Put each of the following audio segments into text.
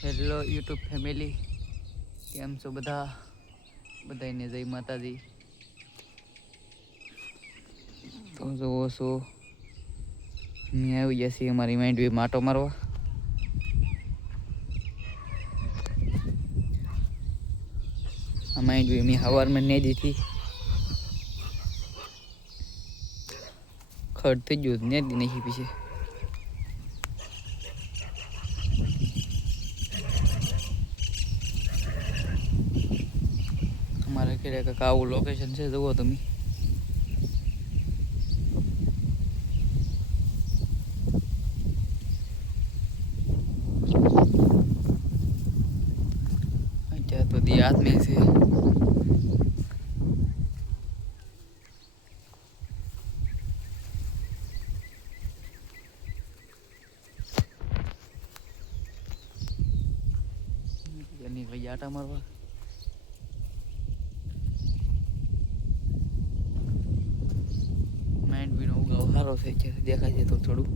Hello YouTube family, કેમ છો બધાને જય માતાજી. તો જોવો છો મેં આવી ગયા છીએ અમારી માઇન્ડ માટો મારવા. આ માઇન્ડ મેં હવારમાં નહીં દીધી, ખડ થઈ ગયું ને દી નહીં પીછે. અમારે ઘરે કંઈક આવું લોકેશન છે, જુઓ તમે. અત્યારે તો દી હાથમાં છે. એની ભાઈ આટા મારવા માઇન્ડ બીનો ઉગાવ સારો થઈ છે, દેખાય છે તો થોડું.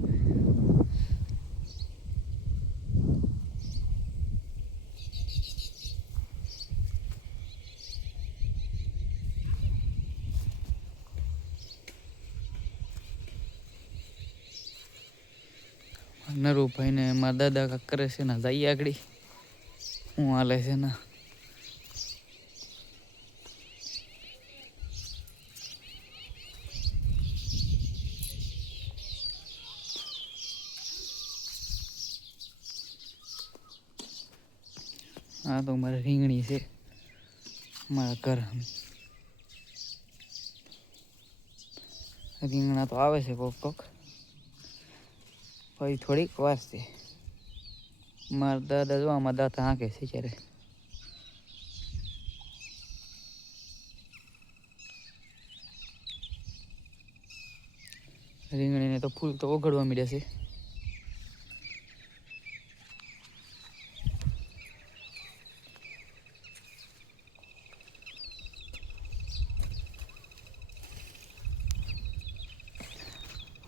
નરુભાઈ ને મારા દાદા કાક કરે છે ને જઈએ આગળ હું હાલે છે ને. હા તો મારે રીંગણી છે મારા ઘર. રીંગણા તો આવે છે કોક કોક, પછી થોડીક વાર છે. મારા દાદા જો આમાં દાંત હાંકે છે ત્યારે. રીંગણીને તો ફૂલ તો ઓગળવા મળ્યા છે.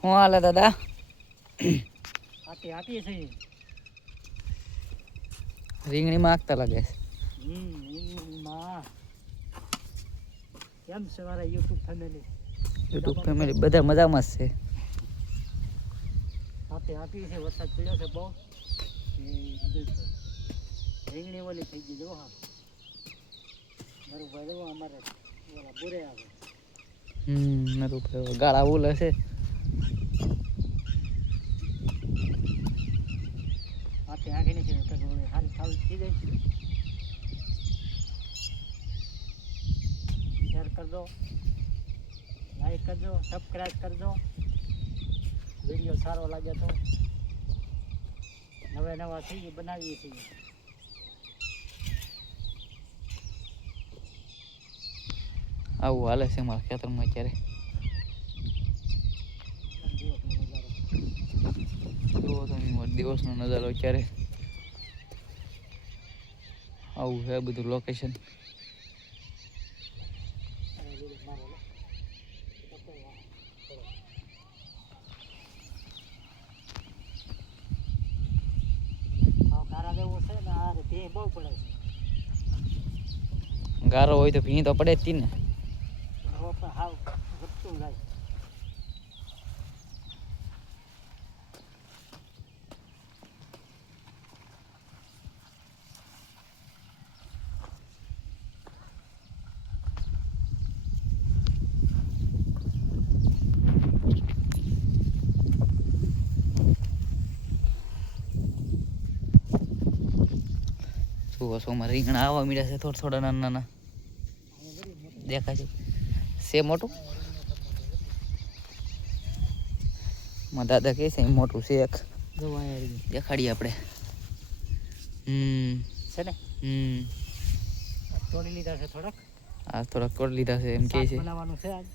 હું હાલે દાદા? આપીએ છીએ. રીંગણીમાં આગતા લાગે છે. કેમ છે મારા યુટ્યુબ ફેમિલી? યુટ્યુબ ફેમિલી બધા મજામાં જ છે. આપીએ છીએ. વરસાદ પડ્યો છે બહુ. રીંગણી ઓલી થઈ ગઈ જો. હા મારું ભાઈ જો અમારે ઓલા બુરે આવે. નરું ગાળા બોલે છે. આંખીને છે સારી સારી થઈ જાય છે. શેર કરજો, લાઈક કરજો, સબસ્ક્રાઈબ કરજો. વિડીયો સારો લાગે તો નવા થઈ બનાવીએ છીએ. આવું હાલે છે મારા ખેતરમાં અત્યારે. જુઓ તમે દિવસનો નજારો અત્યારે. આવું છે બધું લોકેશન. ગારો હોય તો ભીં તો પડે જ તી ને. જુઓ છો મારે રીંગણા આવવા મળ્યા છે થોડા થોડા નાના નાના દેખાય છે મોટું. મારા દાદા કહે છે મોટું છે એક. દેખાડીએ આપણે. છે ને તોડી લીધા છે થોડાક. આ થોડાક તોડી લીધા છે એમ કે છે. બનાવવાનું છે આજ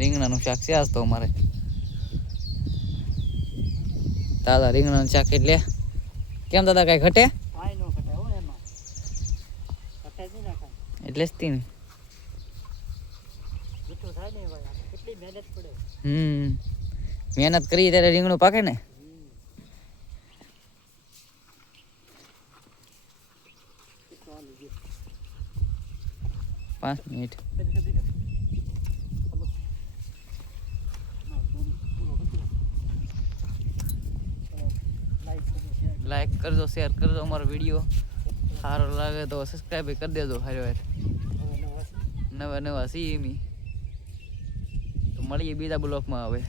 રીંગણાનું શાક છે આજ તો અમારે. દાદા રીંગણાનું શાક એટલે કેમ દાદા કાંઈ ઘટે? એટલે જ તી ને. મહેનત કરી ત્યારે રીંગણું પાકે ને. હાલી ગયો 5 મિનિટ બંધ કરી દીધો હલો ના બંધ પૂરો હતો લાઈક કરજો શેર લાઈક કરજો શેર કરજો અમારો વિડીયો સારો લાગે તો સબસ્ક્રાઈબ કરી દેજો હારે વાર નવા નવા સી મી તો મળીએ બીજા બ્લોકમાં હવે